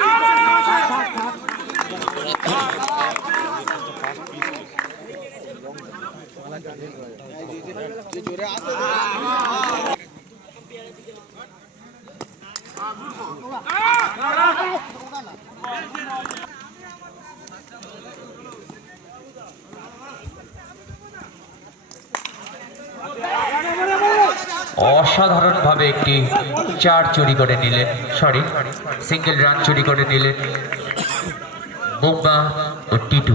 Ah! অসাধারণভাবে একটি চার চুরি করে নিলেন সরি সিঙ্গেল রান চুরি করে নিলেন বুম্বা ও টিটু।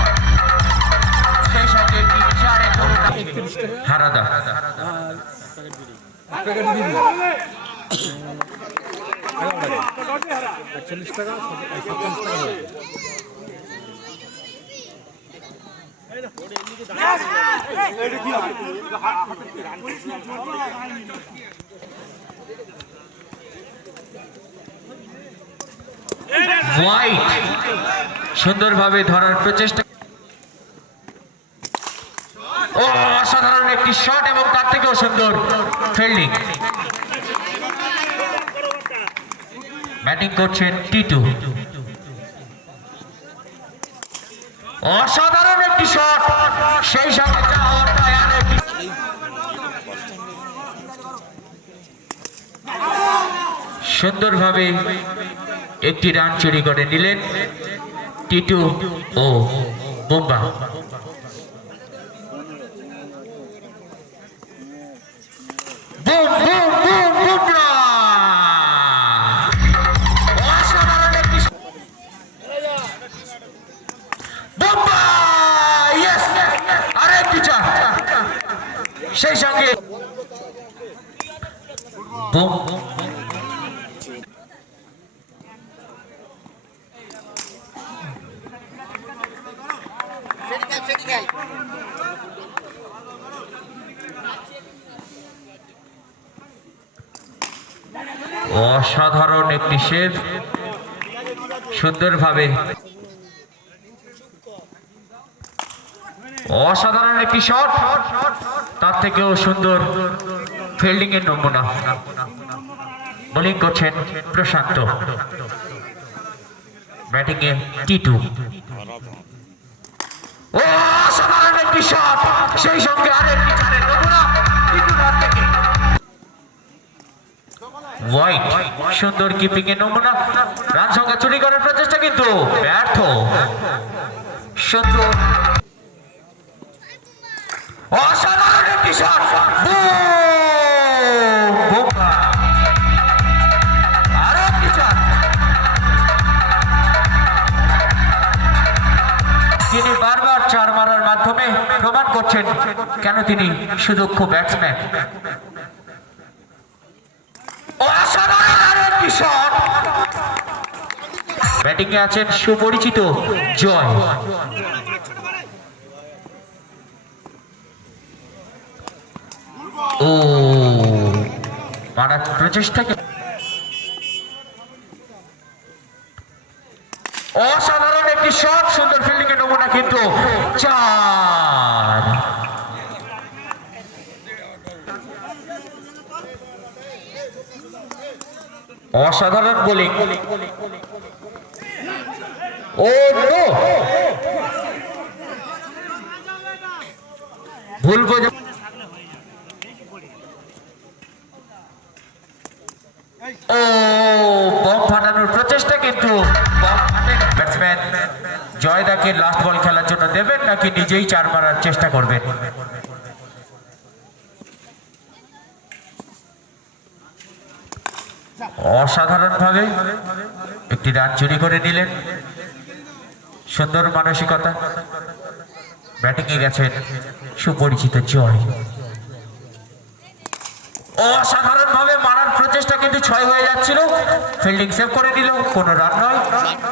সুন্দরভাবে ধরার প্রচেষ্টা ও অসাধারণ একটি শট এবং তার থেকেও সুন্দর ফিল্ডিং ব্যাটিং করছেন টিটু অসাধারণ একটি শট সেই একটি সুন্দরভাবে একটি রান চুরি করে নিলেন টিটু ও বোম্বা সেই সঙ্গে অসাধারণ একটি সেভ সুন্দরভাবে অসাধারণ একটি শট তার থেকেও সুন্দর ফিল্ডিং এর নমুনা। বোলিং করছেন প্রশান্ত। ব্যাটিং এ টিটু। ও অসাধারণ একটি শট সেই সঙ্গে আরেকটি সুন্দর নমুনা। চুরি করার প্রচেষ্টা কিন্তু ব্যর্থ। সুন্দর অসাধারণ একটি শট। তিনি বারবার চার মারার মাধ্যমে প্রমাণ করছেন কেন তিনি সুদক্ষ ব্যাটসম্যান অসাধারণ আরও একটি শট ব্যাটিং এ আছেন সুপরিচিত জয় ও। মারার প্রচেষ্টাকে অসাধারণ একটি শট সুন্দর ফিল্ডিং এর নমুনা কিন্তু চার। অসাধারণ বোলিং ও ভুল বোঝা কিন্তু ব্যাটসম্যান জয়দাকে লাস্ট বল খেলার জন্য দেবেন নাকি নিজেই চার মারার চেষ্টা করবেন? অসাধারণভাবে একটি রান চুরি করে নিলেন। সুন্দর মানসিকতা। ব্যাটিংয়ে গেছেন সুপরিচিত জয়। অসাধারণ প্রচেষ্টা কিন্তু ছয় হয়ে যাচ্ছিল। ফিল্ডিং সেভ করে দিল কোনো রান নয়।